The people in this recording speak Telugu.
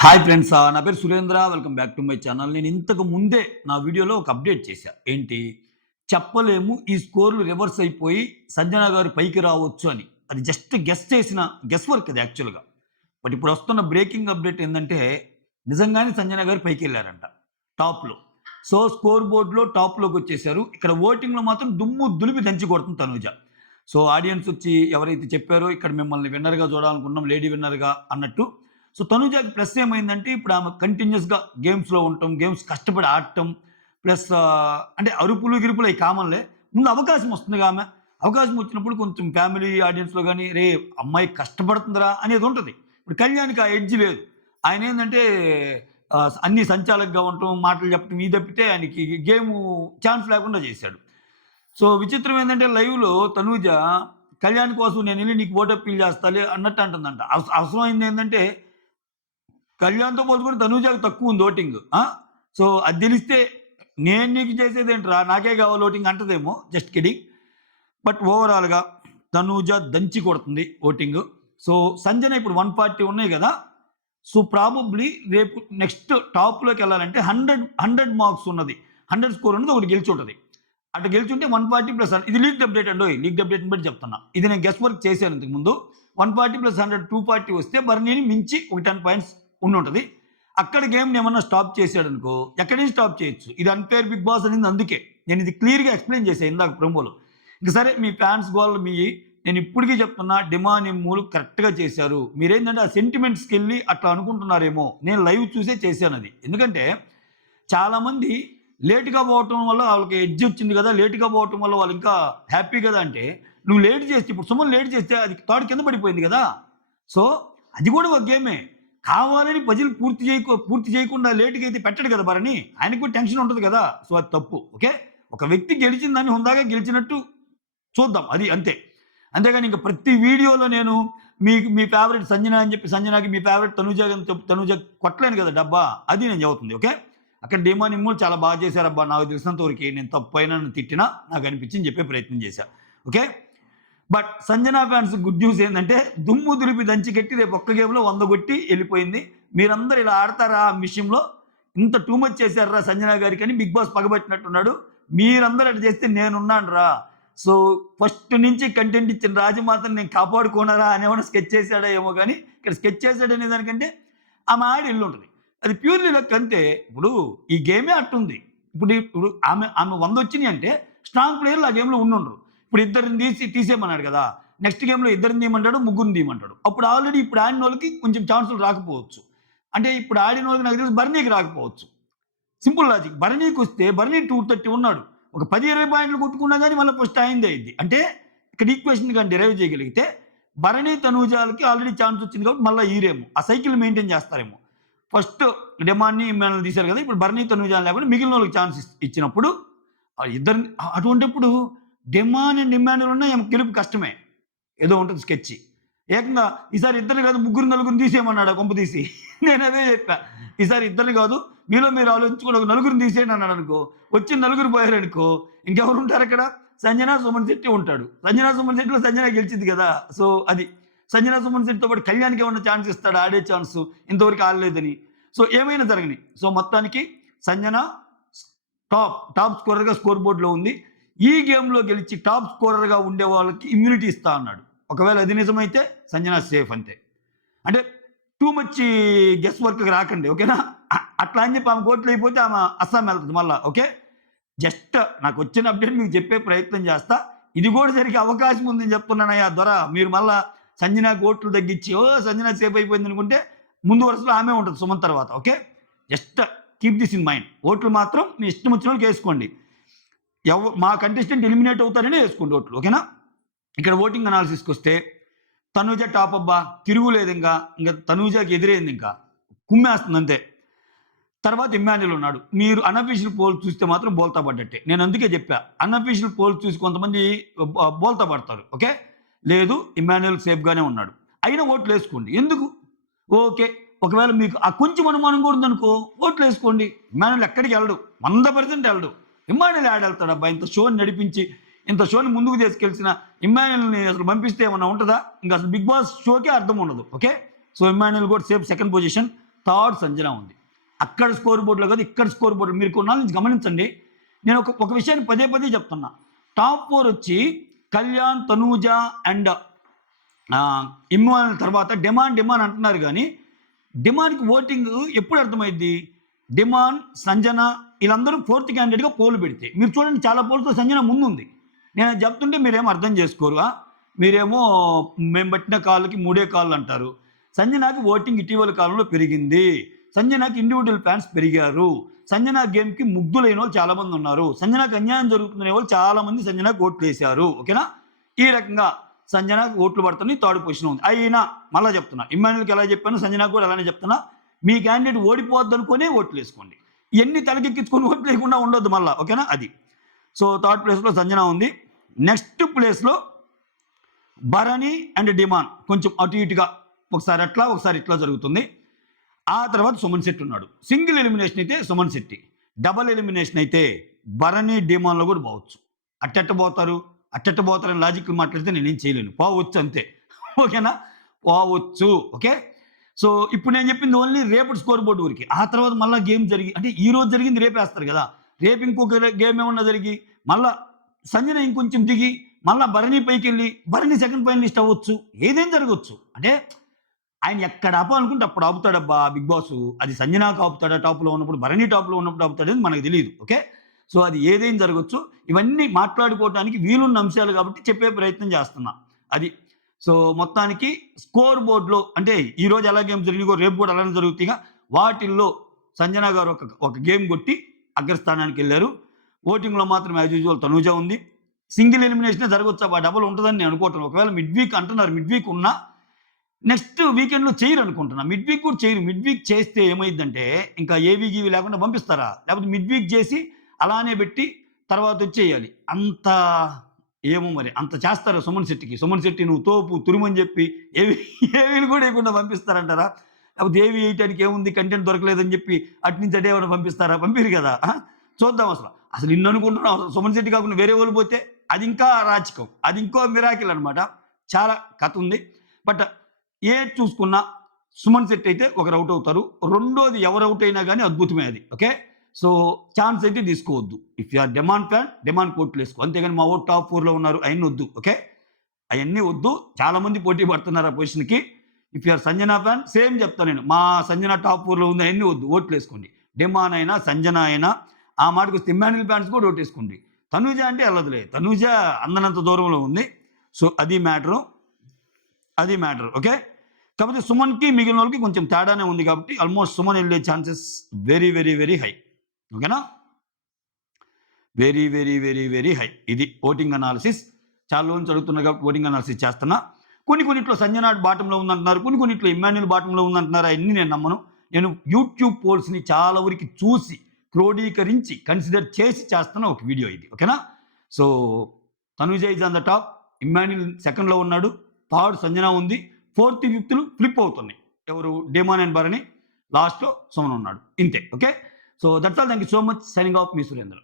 హాయ్ ఫ్రెండ్స్, నా పేరు Surendra. Welcome back to my channel. నేను ఇంతకు ముందే నా వీడియోలో ఒక అప్డేట్ చేశా. ఏంటి? చెప్పలేము, ఈ స్కోర్లు రివర్స్ అయిపోయి సంజన గారు పైకి రావచ్చు అని. అది జస్ట్ గెస్ వర్క్ అది యాక్చువల్‌గా. బట్ ఇప్పుడు వస్తున్న బ్రేకింగ్ అప్డేట్ ఏందంటే, నిజంగానే సంజన గారు పైకెళ్లారంట టాప్‌లో. సో, స్కోర్ బోర్డ్‌లో టాప్‌లోకొచ్చేసారు. ఇక్కడ ఓటింగ్‌లో మాత్రం దుమ్ము దులిపి దంచి కొడుతుంది తనూజ. సో, ఆడియన్స్ వచ్చి ఎవరైతే చెప్పారో ఇక్కడ మిమ్మల్ని విన్నర్‌గా చూడాలనుకున్నాం, లేడీ విన్నర్‌గా అన్నట్టు. సో, తనూజకి ప్లస్ ఏమైందంటే ఇప్పుడు ఆమె కంటిన్యూయస్‌గా గేమ్స్‌లో ఉండటం, గేమ్స్ కష్టపడి ఆడటం, ప్లస్ అంటే అరుపులు, గిరుపులు అయి కామన్‌లే. ముందు అవకాశం వస్తుందిగా ఆమె. అవకాశం వచ్చినప్పుడు కొంచెం ఫ్యామిలీ ఆడియన్స్‌లో గాని, "రే! అమ్మాయి కష్టపడుతుందిరా" అనేది ఉంటది. ఇప్పుడు కళ్యాణ్‌కి ఆ ఎడ్జ్ లేదు. ఆయనేందంటే అన్నీ సంచాలకుగా ఉండటం, మాటలు చెప్పడం ఇది తప్పితే ఆయనకి గేము ఛాన్స్ లేకుండా చేశాడు. సో, విచిత్రం ఏందంటే లైవ్‌లో తనూజ కళ్యాణ్ కోసం నేనెళ్లి నీకు ఓటు అప్పీల్ చేస్తాలే అన్నట్టు అంటుందంట. అవసరమైంది ఏందంటే కళ్యాణ్‌తో పోల్చుకుంటే తనూజకి తక్కువుంది ఓటింగ్. సో, అది తెలిస్తే నేను నీకు చేసేదేంట్రా నాకే కావాలి ఓటింగ్ అంటదేమో. Just kidding. బట్ ఓవరాల్‌గా తనూజ దంచి కొడుతుంది ఓటింగు. సో, సంజన ఇప్పుడు 140 ఉన్నాయి గదా! సో, ప్రాబబ్లీ రేపు నెక్స్ట్ టాప్‌లోకెళ్ళాలంటే 100 మార్క్స్ ఉన్నది. 100 స్కోర్ ఉన్నది ఒకటి గెలిచుంటది. అటు గెలిచుంటే 140+100 ఇది లీక్డ్ అప్డేట్ అండోయ్. లీక్డ్ అప్డేట్‌ని బట్టి చెప్తున్నా. ఇది నేను గెస్ వర్క్ చేశాను ఇంతకుముందు. 140+100 240 వస్తే బర్నీని మించి ఒక 10 పాయింట్స్ ఉండుంటది. అక్కడ గేమ్‌ని ఏమన్నా స్టాప్ చేశాడనుకో, ఎక్కడి నుంచి స్టాప్ చేయొచ్చు. ఇది అన్‌ఫెయిర్ బిగ్ బాస్ అనింది అందుకే. నేను ఇది క్లియర్‌గా ఎక్స్‌ప్లెయిన్ చేశా ఇందాక ప్రోమోలో. ఇంక సరే మీ ఫ్యాన్స్ గోల మీయి. నేను ఇప్పటికి చెప్తున్నా డిమానిమ్ములు కరెక్ట్‌గా చేశారు. మీరేంటంటే ఆ సెంటిమెంట్స్‌కెళ్ళి అట్లా అనుకుంటున్నారేమో. నేను లైవ్ చూసే చేశానది. ఎందుకంటే చాలామంది లేట్‌గా పోవటం వల్ల వాళ్ళకి ఎడ్జ్ వచ్చింది కదా! లేట్‌గా పోవటం వల్ల వాళ్ళు ఇంకా హ్యాపీ కదా! అంటే నువ్వు లేట్ చేస్తే ఇప్పుడు సుమన్ లేట్ చేస్తే అది తాడు కింద పడిపోయింది కదా! సో, అది కూడా ఒక గేమే. కావాలని పజిల్ పూర్తి చేయకుండా లేట్‌గా అయితే పెట్టడు కదా భరణి. ఆయనకు కూడా టెన్షన్ ఉంటది కదా! సో, అది తప్పు. ఓకే. ఒక వ్యక్తి గెలిచిన దాన్ని హుందాగా గెలిచినట్టు చూద్దాం. అది అంతే. అంతేగాని ఇంక ప్రతి వీడియోలో నేను మీకు మీ ఫేవరెట్ సంజన అని చెప్పి సంజనకి మీ ఫేవరెట్ తనూజ అని చెప్పి తనూజ కొట్టలేను కదా డబ్బా. అది నేను చెబుతుంది. ఓకే. అక్కడ డిమానిమ్ములు చాలా బాగా చేశారబ్బా! నాకు తెలిసినంత వరకి. నేను తప్పైనా నన్ను తిట్టినా నాకు అనిపించింది చెప్పే ప్రయత్నం చేశా. Okay. But Sanjana fans good news ఏందంటే దుమ్ము దులిపి దంచికెట్టి రేపు ఒక్క గేమ్‌లో 100 కొట్టి ఎళ్ళిపోయింది. మీరందరూ ఇలా ఆడతారా ఆ విషయంలో? ఇంత టూ మచ్ చేశార్రా సంజన గారికని బిగ్ బాస్ పగబట్టినట్టున్నాడు. మీరందరూ అట్లా చేస్తే నేనున్నానురా. సో, ఫస్ట్ నుంచి కంటెంట్ ఇచ్చిన రాజమాతను నేను కాపాడుకోనరా అని ఏమన్నా స్కెచ్ చేసాడా ఏమో గానీ, ఇక్కడ స్కెచ్ చేసాడనే దానికంటే ఆమె ఆడి ఎళ్ళుంటది. అది ప్యూర్‌లీ లక్ అంతే. ఇప్పుడు ఈ గేమే అట్టుంది. ఇప్పుడు ఆమె 100 వచ్చినియి అంటే స్ట్రాంగ్ ప్లేయర్‌లు ఆ గేమ్‌లో ఉండుండరు. ఇప్పుడు ఇద్దరిని తీసేయమన్నాడు కదా! నెక్స్ట్ గేమ్‌లో ఇద్దరిని తీయమంటాడు, ముగ్గురిని తీయమంటాడు. అప్పుడు ఆల్రెడీ ఇప్పుడు ఆడినోళ్ళకి కొంచెం ఛాన్సులు రాకపోవచ్చు. అంటే ఇప్పుడు ఆడినోళ్ళకి నాకు తెలిసి బర్నీకి రాకపోవచ్చు. Simple logic. భరణికొస్తే భరణి 230 ఉన్నాడు. ఒక 10, 20 పాయింట్లు కొట్టుకున్నా గాని మళ్ళా ఫస్ట్ ఆయనదే అయ్యిద్ది. అంటే ఇక్కడ ఈక్వేషన్ గాని డిరైవ్ చేయగలిగితే భరణి, తనూజాలకి ఆల్రెడీ ఛాన్స్ వచ్చింది కాబట్టి మళ్ళా ఈరేమో. ఆ సైకిల్ మెయింటైన్ చేస్తారేమో. ఫస్ట్ డెమాన్‌ని, ఇమ్మాన్యుల్‌ని తీశారు కదా! ఇప్పుడు భరణి, తనూజాలు లేకుండా మిగిలినోళ్ళకి ఛాన్స్ ఇచ్చినప్పుడు ఇద్దరిని అటువంటప్పుడు డెమాన్ అండ్ ఇమ్మాన్యుల్ ఉన్న గెలుపు కష్టమే. ఏదో ఉంటది స్కెచ్. ఏకంగా ఈసారి ఇద్దరిని కాదు ముగ్గురు, నలుగురిని తీసేయమన్నాడు కొంపదీసి. నేనదే చెప్పా. ఈసారి ఇద్దరిని కాదు మీలో మీరు ఆలోచించుకొని ఒక నలుగురిని తీసేయండి అన్నాడనుకో, వచ్చిన నలుగురు పోయారనుకో ఇంకెవరుంటారక్కడ? సంజన, సుమన్ శెట్టి ఉంటాడు. సంజన, సుమన్ శెట్టిలో సంజన గెలిచింది కదా! సో, అది. సంజన, సుమన్ శెట్టితో పాటు కళ్యాణ్‌కి ఏమన్నా ఛాన్స్ ఇస్తాడా ఆడే ఛాన్సు? ఇంతవరకు ఆడలేదని. సో, ఏమైనా జరగని. సో, మొత్తానికి సంజన టాప్ స్కోరర్‌గా స్కోర్ బోర్డ్‌లో ఉంది. ఈ గేమ్‌లో గెలిచి టాప్ స్కోరర్‌గా ఉండే వాళ్ళకి ఇమ్యూనిటీ ఇస్తా అన్నాడు. ఒకవేళ అది నిజమైతే సంజన సేఫ్ అంతే. అంటే టూ మచ్ గెస్ వర్క్‌కి రాకండి. ఓకేనా? అట్లా అని చెప్పి ఆమె కోట్లు అయిపోతే ఆమె అస్సాం వెళ్తది మళ్ళా. ఓకే. జస్ట్ నాకొచ్చిన అప్డేట్ మీకు చెప్పే ప్రయత్నం చేస్తా. ఇది కూడా జరిగే అవకాశం ఉందని చెప్తున్నానయ్యా దొర. మీరు మళ్ళా సంజనకి ఓట్లు తగ్గించి సంజన సేఫ్ అయిపోయింది అనుకుంటే ముందు వరుసలో ఆమె ఉంటది సుమన్ తర్వాత. Okay. Just keep this in mind. ఓట్లు మాత్రం మీ ఇష్టం వచ్చినోళ్ళకి ఏసుకోండి. మా కంటెస్టెంట్ ఎలిమినేట్ అవుతారనే ఏసుకోండి ఓట్లు. ఓకేనా? ఇక్కడ ఓటింగ్ అనాలిసిస్‌కొస్తే తనూజ టాప్ అబ్బా! తిరుగులేదింకా. ఇంక తనూజకి ఎదురైందింకా. కుమ్మేస్తుంది అంతే. తర్వాత ఇమ్మాన్యుల్ ఉన్నాడు. మీరు అన్‌అఫీషియల్ పోల్స్ చూస్తే మాత్రం బోల్తా పడ్డట్టే. నేను అందుకే చెప్పా. అన్‌అఫీషియల్ పోల్స్ చూసి కొంతమంది బోల్తా పడతారు. ఓకే. లేదు ఇమ్మాన్యుల్ సేఫ్‌గానే ఉన్నాడు. అయినా ఓట్లేసుకోండి. ఎందుకు? ఓకే. ఒకవేళ మీకు ఆ కొంచెం అనుమానం కూడా ఉందనుకో ఓట్లేసుకోండి. ఇమ్మాన్యుల్ ఎక్కడికి ఎళ్ళడు. 100% ఎళ్ళడు. ఇమ్మాన్యుల్ ఏడెళ్తాడబ్బా! ఇంత షోని నడిపించి, ఇంత షోని ముందుకు తీసుకెళ్ళిసిన ఇమ్మాన్యుల్‌ని అసలు పంపిస్తే ఏమన్నా ఉంటదా? ఇంక అసలు బిగ్ బాస్ షోకే అర్థం ఉండదు. ఓకే. సో, ఇమ్మాన్యుల్ కూడా safe second position. Third Sanjana ఉంది. అక్కడ స్కోర్ బోర్డులో కాదు, ఇక్కడ స్కోర్ బోర్డు. మీరు కొన్నాళ్ళ నుంచి గమనించండి, నేను ఒక విషయాన్ని పదే పదే చెప్తున్నా. టాప్ 4 వచ్చి కళ్యాణ్, తనూజ అండ్ ఇమ్మాన్ తర్వాత డిమాండ్ అంటున్నారు. కానీ డిమాండ్కి ఓటింగ్ ఎప్పుడు అర్థమైంది? డిమాండ్, సంజన వీళ్ళందరూ 4th క్యాండిడేట్గా పోలు పెడితే మీరు చూడండి, చాలా పోల్తో సంజన ముందుంది. నేను చెప్తుంటే మీరేమో అర్థం చేసుకోరు. మీరేమో మేము పట్టిన కాళ్ళకి 3 కాళ్ళు అంటారు. సంజనాకి ఓటింగ్ ఇటీవల కాలంలో పెరిగింది. సంజనాకి ఇండివిజువల్ ఫ్యాన్స్ పెరిగారు. సంజనా గేమ్కి ముగ్ధులైన వాళ్ళు చాలామంది ఉన్నారు. సంజనాకి అన్యాయం జరుగుతున్న వాళ్ళు చాలామంది సంజనాకి ఓట్లు వేశారు. ఓకేనా? ఈ రకంగా సంజనాకి ఓట్లు పడుతున్నాయి, 3rd పొజిషన్ ఉంది. అయినా మళ్ళీ చెప్తున్నా, ఇమ్మాన్యుల్కి ఎలా చెప్పాను, సంజనాకు కూడా అలానే చెప్తున్నా. మీ క్యాండిడేట్ ఓడిపోవద్దు అనుకునే ఓట్లు వేసుకోండి. ఇవన్నీ తలకెక్కించుకొని ఓట్లు లేకుండా ఉండొద్దు మళ్ళీ. ఓకేనా? అది. సో 3rd ప్లేస్లో సంజన ఉంది. నెక్స్ట్ ప్లేస్లో భరణి అండ్ డిమాండ్ కొంచెం అటు ఇటుగా, ఒకసారి అట్లా ఒకసారి ఇట్లా జరుగుతుంది. ఆ తర్వాత సుమన్ శెట్టి ఉన్నాడు. సింగిల్ ఎలిమినేషన్ అయితే సుమన్ శెట్టి, డబల్ ఎలిమినేషన్ అయితే భరణి, డిమాండ్లో కూడా పోవచ్చు. అట్టెట్ట పోతారని లాజిక్ మాట్లాడితే నేనేం చేయలేను. పోవచ్చు అంతే. ఓకేనా? పోవచ్చు. ఓకే. సో ఇప్పుడు నేను చెప్పింది ఓన్లీ రేపటి స్కోర్ బోర్డు వరకు. ఆ తర్వాత మళ్ళీ గేమ్ జరిగి, అంటే ఈ రోజు జరిగింది రేపు వేస్తారు కదా, రేపు ఇంకొక గేమ్ ఏమన్నా జరిగి మళ్ళీ సంజన ఇంకొంచెం దిగి మళ్ళీ భరణి పైకి వెళ్ళి భరణి సెకండ్ ఫైనలిస్ట్ అవ్వచ్చు. ఏదేం జరగవచ్చు. అంటే ఆయన ఎక్కడ ఆపాలనుకుంటే అప్పుడు ఆపుతాడబ్బా బిగ్ బాస్. అది సంజనాకు ఆపుతాడా టాప్లో ఉన్నప్పుడు, భరణి టాప్లో ఉన్నప్పుడు ఆపుతాడని మనకు తెలియదు. ఓకే. సో అది ఏదేం జరగచ్చు. ఇవన్నీ మాట్లాడుకోవడానికి వీలున్న అంశాలు కాబట్టి చెప్పే ప్రయత్నం చేస్తున్నా. అది. సో మొత్తానికి స్కోర్ బోర్డులో అంటే ఈరోజు ఎలా గేమ్ జరిగినాయో రేపు కూడా అలానే జరుగుతాయిగా. వాటిల్లో సంజన గారు ఒక గేమ్ కొట్టి అగ్రస్థానానికి వెళ్ళారు. ఓటింగ్లో మాత్రం యాజ్ యూజువల్ తనూజ ఉంది. సింగిల్ ఎలిమినేషనే జరగవచ్చు, ఆ డబుల్ ఉంటుందని నేను అనుకోవటం. ఒకవేళ మిడ్ వీక్ అంటున్నారు, మిడ్ వీక్ ఉన్నా నెక్స్ట్ వీకెండ్లో చేయరు అనుకుంటున్నా. మిడ్ వీక్ కూడా చేయరు. మిడ్ వీక్ చేస్తే ఏమైందంటే ఇంకా ఏవీ గీవీ లేకుండా పంపిస్తారా, లేకపోతే మిడ్ వీక్ చేసి అలానే పెట్టి తర్వాత వచ్చేయాలి. అంత ఏమో మరి అంత చేస్తారా సుమన్ శెట్టికి? సుమన్ శెట్టి నువ్వు తోపు తురుమని చెప్పి ఏవీలు కూడా వేయకుండా పంపిస్తారంటారా? లేకపోతే ఏవి వేయటానికి ఏముంది, కంటెంట్ దొరకలేదని చెప్పి అట్నుంచి అటే ఏమైనా పంపిస్తారా? పంపిరు కదా. చూద్దాం. అసలు ఇన్ని అనుకుంటున్నాం. సుమన్ శెట్టి కాకుండా వేరే వాళ్ళు పోతే అది ఇంకా రాచకం, అది ఇంకో మిరాకిల్ అనమాట. చాలా కథ ఉంది. బట్ ఏది చూసుకున్నా సుమన్ శెట్టి అయితే ఒకరు అవుట్ అవుతారు. రెండోది ఎవరు అవుట్ అయినా కానీ అద్భుతమే అది. ఓకే. సో ఛాన్స్ అయితే తీసుకోవద్దు. If you are demand fan, demand కోట్లు వేసుకో. అంతేగాని మా ఓటు టాప్ 4లో ఉన్నారు అవన్నీ వద్దు. ఓకే. అవన్నీ వద్దు. చాలామంది పోటీ పడుతున్నారు ఆ పొజిషన్కి. If you are Sanjana fan same చెప్తాను నేను, మా సంజన టాప్ 4లో ఉంది అవన్నీ వద్దు, ఓట్లు వేసుకోండి. డిమాండ్ అయినా సంజన అయినా, ఆ మాటకు వస్తే ఇమ్మాన్యుల్ ఫ్యాన్స్ కూడా ఓటు వేసుకోండి. తనూజ అంటే వెళ్ళదులే, తనూజ అందనంత దూరంలో ఉంది. సో అది మ్యాటరు. ఓకే. కాకపోతే సుమన్కి మిగిలిన వాళ్ళకి కొంచెం తేడానే ఉంది కాబట్టి ఆల్మోస్ట్ సుమన్ వెళ్ళే chances very very very high. ఓకేనా? Very very very very high. ఇది ఓటింగ్ అనాలిసిస్. చాలా రోజు అడుగుతున్నారు కాబట్టి ఓటింగ్ అనాలిసిస్ చేస్తున్నా. కొన్నిట్లో సంజన బాటంలో ఉందంటున్నారు, కొన్నిట్లో ఇమ్మాన్యుల్ బాటంలో ఉందంటున్నారు. అవన్నీ నేను నమ్మను. నేను యూట్యూబ్ పోల్స్ని చాలా వరకు చూసి క్రోడీకరించి కన్సిడర్ చేసి చేస్తున్న ఒక వీడియో ఇది. ఓకేనా? So Tanuja is on the top, Emmanuel సెకండ్లో ఉన్నాడు, 3rd సంజన ఉంది, 4th 5th ఫ్లిప్ అవుతున్నాయి. ఎవరు? డిమాండ్ అండ్ భరణి, లాస్ట్లో సుమన్ ఉన్నాడు. ఇంతే. Okay. So that's all. Thank you so much. Signing off me Surendra.